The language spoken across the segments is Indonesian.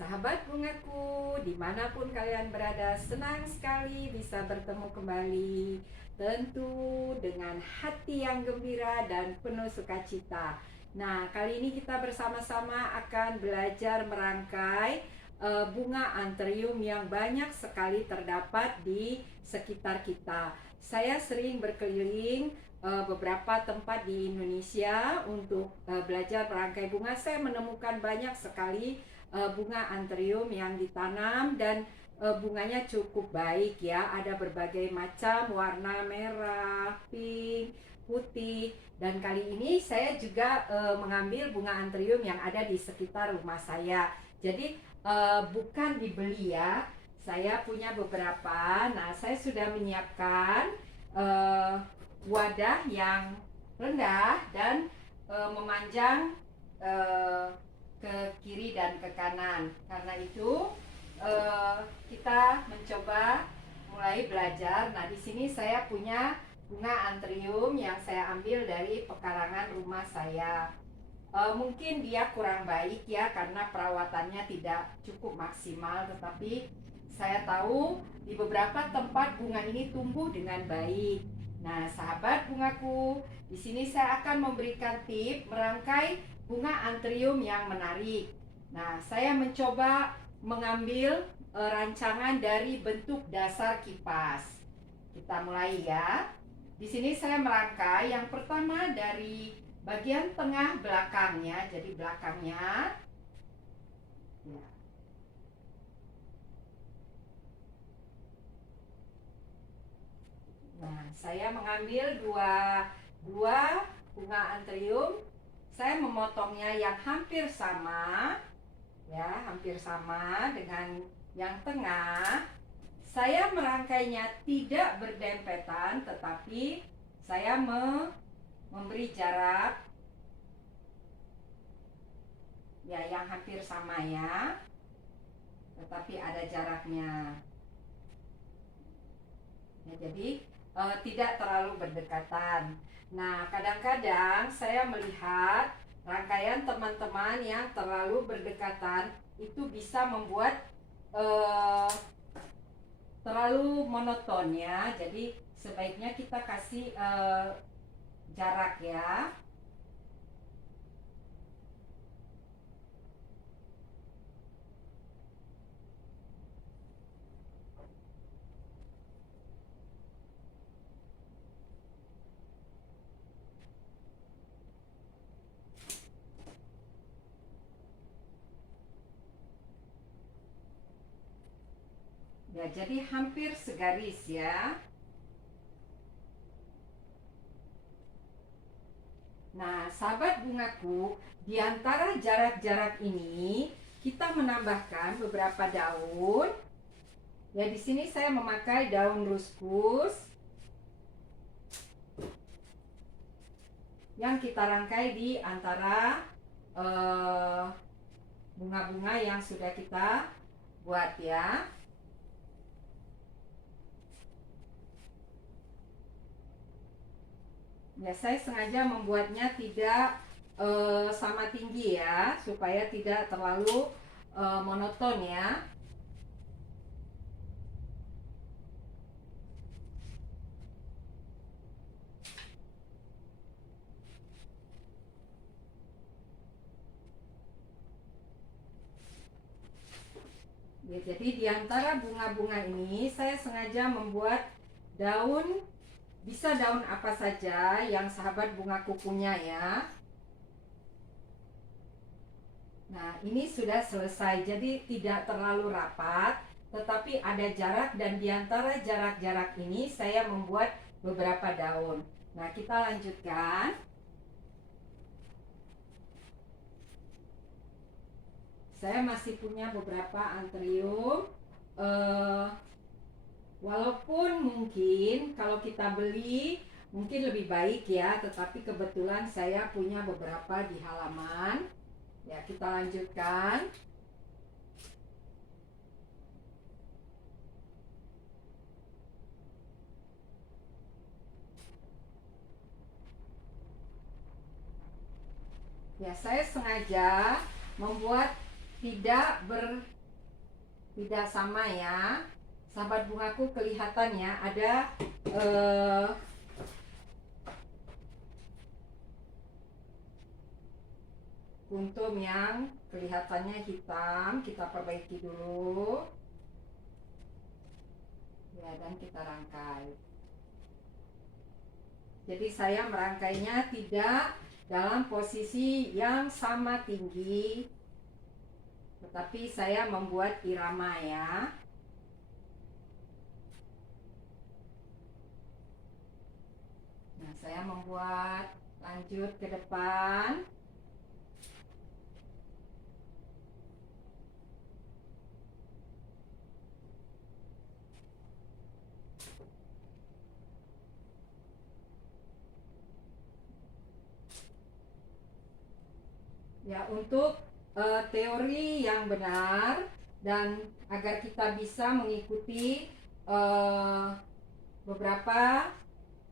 Sahabat bungaku, dimanapun kalian berada, senang sekali bisa bertemu kembali. Tentu dengan hati yang gembira dan penuh sukacita. Nah, kali ini kita bersama-sama akan belajar merangkai bunga anthurium yang banyak sekali terdapat di sekitar kita. Saya sering berkeliling beberapa tempat di Indonesia untuk belajar merangkai bunga. Saya menemukan banyak sekali bunga anthurium yang ditanam dan bunganya cukup baik ya. Ada berbagai macam warna, merah, pink, putih. Dan kali ini saya juga mengambil bunga anthurium yang ada di sekitar rumah saya. Jadi bukan dibeli ya. Saya punya beberapa. Nah, saya sudah menyiapkan wadah yang rendah dan memanjang ke kiri dan ke kanan. Karena itu kita mencoba mulai belajar. Nah, di sini saya punya bunga anthurium yang saya ambil dari pekarangan rumah saya. Mungkin dia kurang baik ya karena perawatannya tidak cukup maksimal, tetapi saya tahu di beberapa tempat bunga ini tumbuh dengan baik. Nah, sahabat bungaku, di sini saya akan memberikan tips merangkai bunga anthurium yang menarik. Nah, saya mencoba mengambil rancangan dari bentuk dasar kipas. Kita mulai ya. Di sini saya merangkai yang pertama dari bagian tengah belakangnya, jadi belakangnya. Ya. Nah, saya mengambil dua bunga anthurium. Saya memotongnya yang hampir sama, ya, hampir sama dengan yang tengah. Saya merangkainya tidak berdempetan, tetapi saya memberi jarak ya yang hampir sama ya, tetapi ada jaraknya. Ya, jadi tidak terlalu berdekatan. Nah, kadang-kadang saya melihat rangkaian teman-teman yang terlalu berdekatan itu bisa membuat terlalu monoton ya. Jadi sebaiknya kita kasih jarak ya. Ya, jadi hampir segaris ya. Nah, sahabat bungaku, di antara jarak-jarak ini kita menambahkan beberapa daun. Ya, di sini saya memakai daun ruskus yang kita rangkai di antara bunga-bunga yang sudah kita buat ya. Ya, saya sengaja membuatnya tidak sama tinggi ya, supaya tidak terlalu monoton ya. Ya, jadi di antara bunga-bunga ini saya sengaja membuat daun, bisa daun apa saja yang sahabat bungaku punya ya. Nah, ini sudah selesai, jadi tidak terlalu rapat, tetapi ada jarak, dan di antara jarak-jarak ini saya membuat beberapa daun. Nah, kita lanjutkan. Saya masih punya beberapa anthurium. Walaupun mungkin kalau kita beli mungkin lebih baik ya, tetapi kebetulan saya punya beberapa di halaman. Ya, kita lanjutkan. Ya, saya sengaja membuat tidak sama ya. Sahabat bungaku, kelihatannya ada kuntum yang kelihatannya hitam. Kita perbaiki dulu ya, dan kita rangkai. Jadi saya merangkainya tidak dalam posisi yang sama tinggi, tetapi saya membuat irama ya. Nah, saya membuat lanjut ke depan. Ya, untuk teori yang benar dan agar kita bisa mengikuti beberapa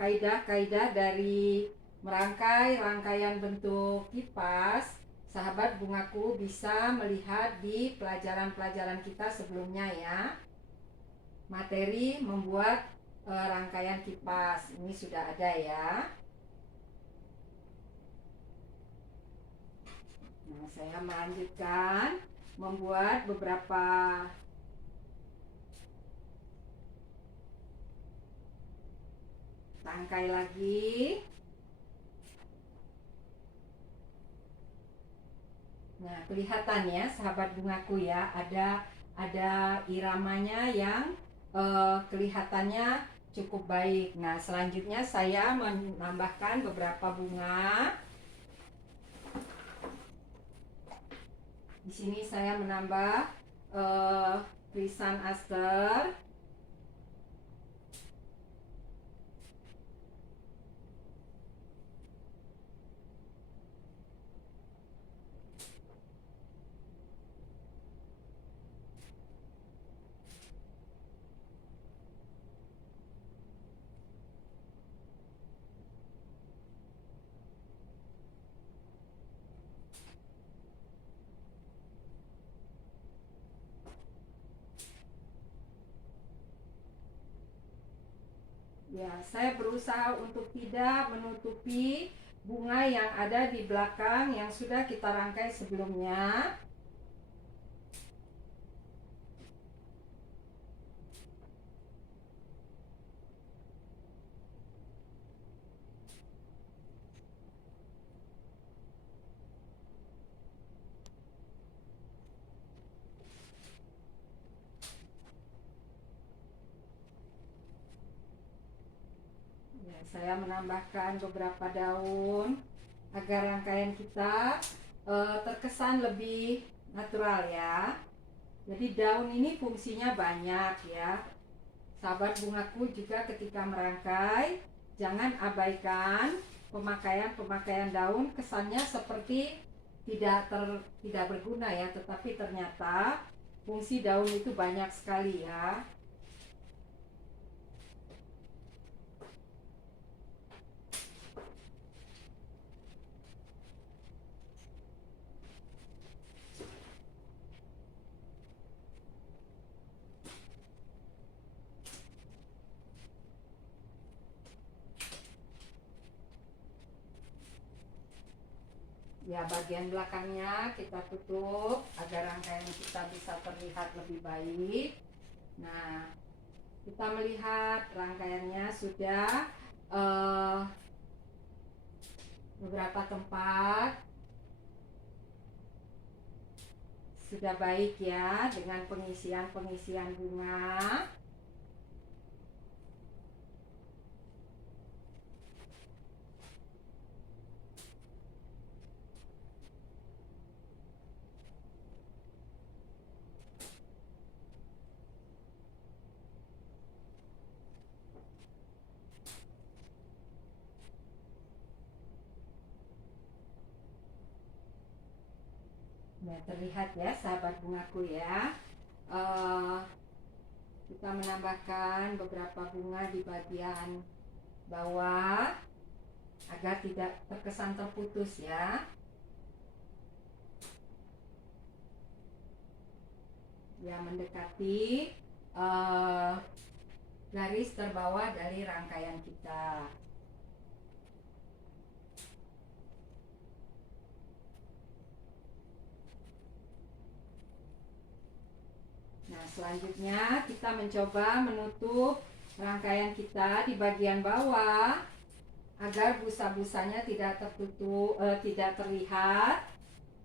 kaidah-kaidah dari merangkai rangkaian bentuk kipas, sahabat bungaku bisa melihat di pelajaran-pelajaran kita sebelumnya ya. Materi membuat rangkaian kipas ini sudah ada ya. Nah, saya melanjutkan membuat beberapa rangkai lagi. Nah, kelihatannya sahabat bungaku ya, ada iramanya yang kelihatannya cukup baik. Nah, selanjutnya saya menambahkan beberapa bunga. Di sini saya menambah krisan aster. Ya, saya berusaha untuk tidak menutupi bunga yang ada di belakang yang sudah kita rangkai sebelumnya. Ya, saya menambahkan beberapa daun agar rangkaian kita terkesan lebih natural ya. Jadi daun ini fungsinya banyak ya. Sahabat bungaku juga ketika merangkai jangan abaikan pemakaian daun, kesannya seperti tidak berguna ya, tetapi ternyata fungsi daun itu banyak sekali ya. Ya, bagian belakangnya kita tutup agar rangkaian kita bisa terlihat lebih baik. Nah, kita melihat rangkaiannya sudah beberapa tempat sudah baik ya, dengan pengisian bunga. Nah, terlihat ya sahabat bungaku ya. Kita menambahkan beberapa bunga di bagian bawah agar tidak terkesan terputus ya. ya mendekati eh, garis terbawah dari rangkaian kita. Nah, selanjutnya kita mencoba menutup rangkaian kita di bagian bawah agar busa-busanya tidak tertutup, tidak terlihat.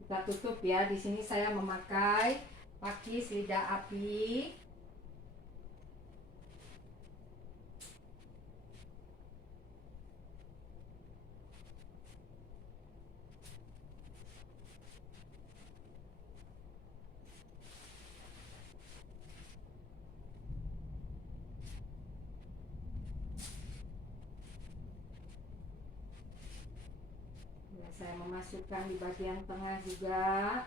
Kita tutup ya. Di sini saya memakai pakis lidah api. Ya, saya memasukkan di bagian tengah juga.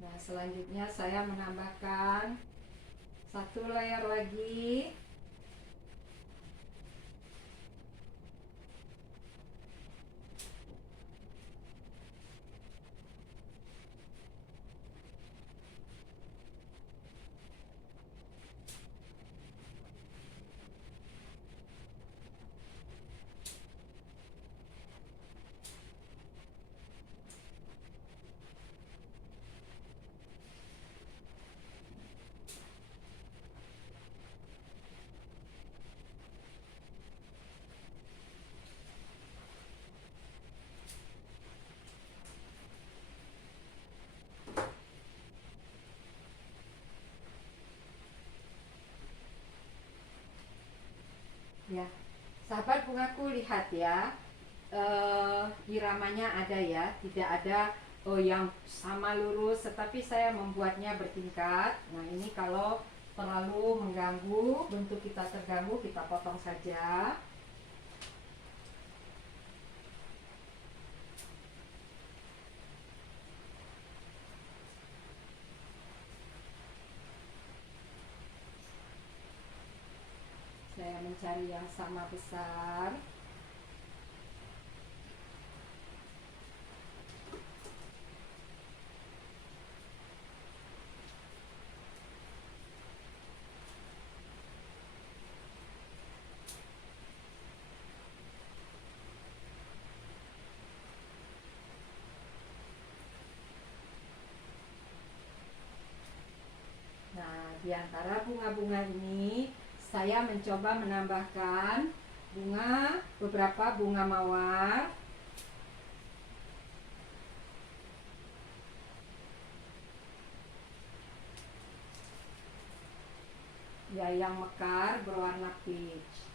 Nah, selanjutnya saya menambahkan satu layer lagi. Ya, sahabat bungaku, lihat ya, iramanya ada ya, tidak ada yang sama lurus, tetapi saya membuatnya bertingkat. Nah, ini kalau terlalu mengganggu, bentuk kita terganggu, kita potong saja. Saya mencari yang sama besar. Nah, di antara bunga-bunga ini saya mencoba menambahkan beberapa bunga mawar. Ya, yang mekar berwarna peach.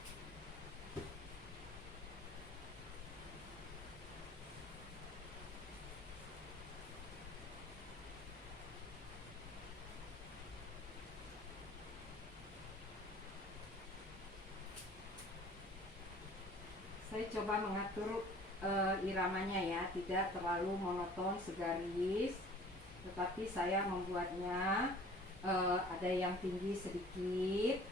Saya coba mengatur iramanya ya, tidak terlalu monoton segaris, tetapi saya membuatnya ada yang tinggi sedikit.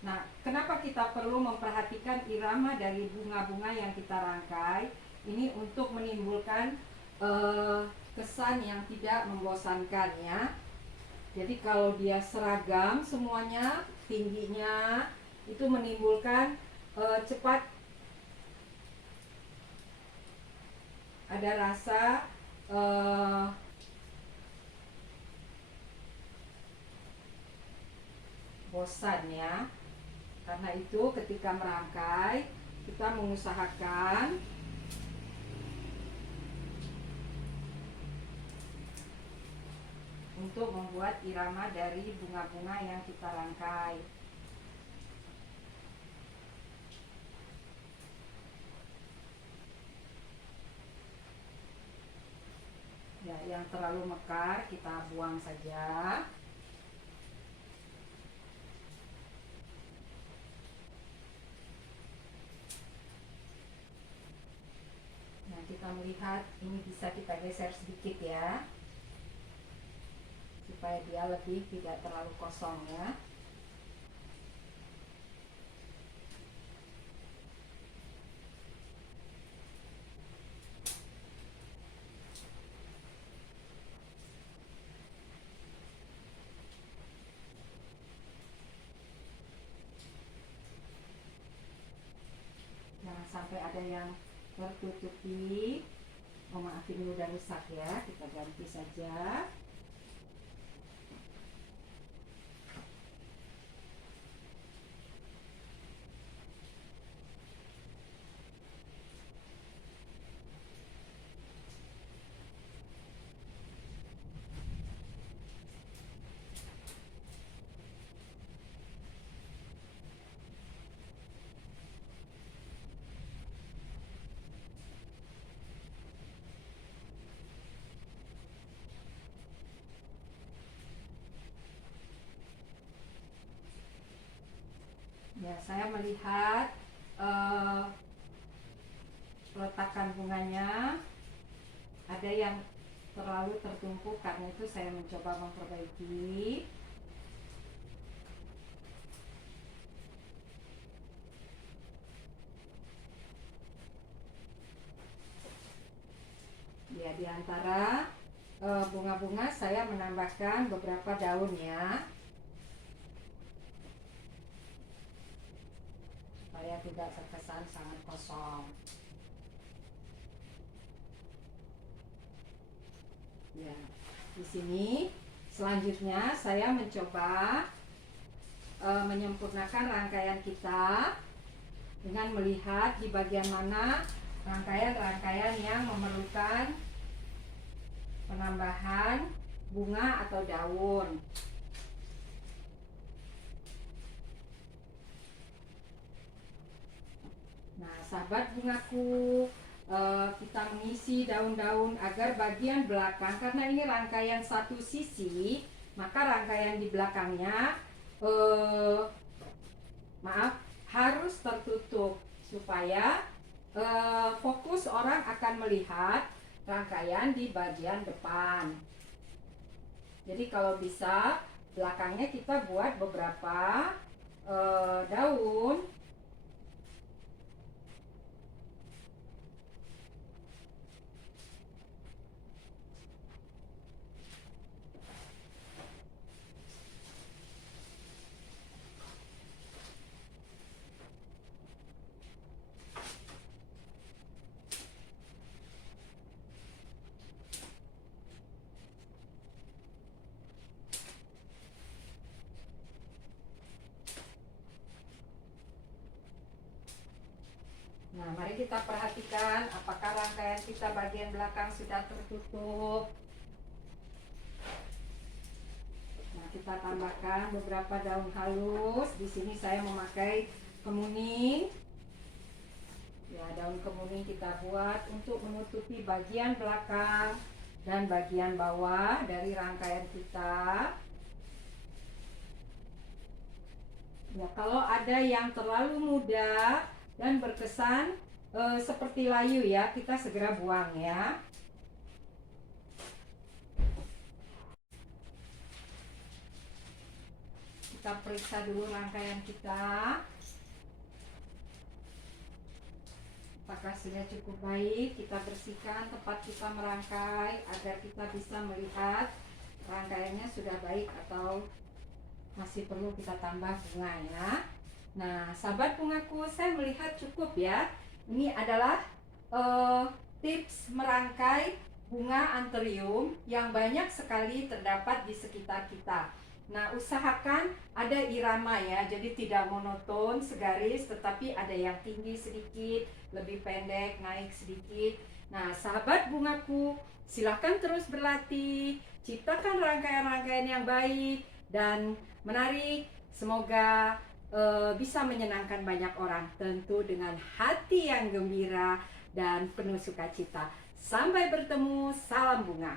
Nah, kenapa kita perlu memperhatikan irama dari bunga-bunga yang kita rangkai? Ini untuk menimbulkan kesan yang tidak membosankan ya. Jadi kalau dia seragam semuanya, tingginya itu menimbulkan cepat ada rasa bosan ya. Karena itu ketika merangkai kita mengusahakan untuk membuat irama dari bunga-bunga yang kita rangkai. Ya, yang terlalu mekar kita buang saja. Nah, kita melihat ini bisa kita geser sedikit ya, supaya dia lebih tidak terlalu kosong ya. Jangan sampai ada yang tertutupi. Oh, maaf, ini udah rusak ya, kita ganti saja. Ya, saya melihat peletakan bunganya ada yang terlalu tertumpuk, karena itu saya mencoba memperbaiki. Ya, di antara bunga-bunga saya menambahkan beberapa daun ya, supaya tidak terkesan sangat kosong. Ya, di sini selanjutnya saya mencoba menyempurnakan rangkaian kita dengan melihat di bagian mana rangkaian-rangkaian yang memerlukan penambahan bunga atau daun. Nah, sahabat bungaku, kita mengisi daun-daun agar bagian belakang, karena ini rangkaian satu sisi, maka rangkaian di belakangnya harus tertutup supaya fokus orang akan melihat rangkaian di bagian depan. Jadi kalau bisa belakangnya kita buat beberapa daun. Nah, mari kita perhatikan apakah rangkaian kita bagian belakang sudah tertutup. Nah, kita tambahkan beberapa daun halus. Di sini saya memakai kemuning. Ya, daun kemuning kita buat untuk menutupi bagian belakang dan bagian bawah dari rangkaian kita. Ya, kalau ada yang terlalu muda dan berkesan seperti layu ya, kita segera buang ya. Kita periksa dulu rangkaian kita, apakah sudah cukup baik. Kita bersihkan tempat kita merangkai agar kita bisa melihat rangkaiannya sudah baik atau masih perlu kita tambah bunga ya. Nah, sahabat bungaku, saya melihat cukup ya. Ini adalah tips merangkai bunga anthurium yang banyak sekali terdapat di sekitar kita. Nah, usahakan ada irama ya, jadi tidak monoton segaris, tetapi ada yang tinggi sedikit, lebih pendek, naik sedikit. Nah, sahabat bungaku, silakan terus berlatih, ciptakan rangkaian-rangkaian yang baik dan menarik. Semoga bisa menyenangkan banyak orang, tentu dengan hati yang gembira dan penuh sukacita. Sampai bertemu, salam bunga.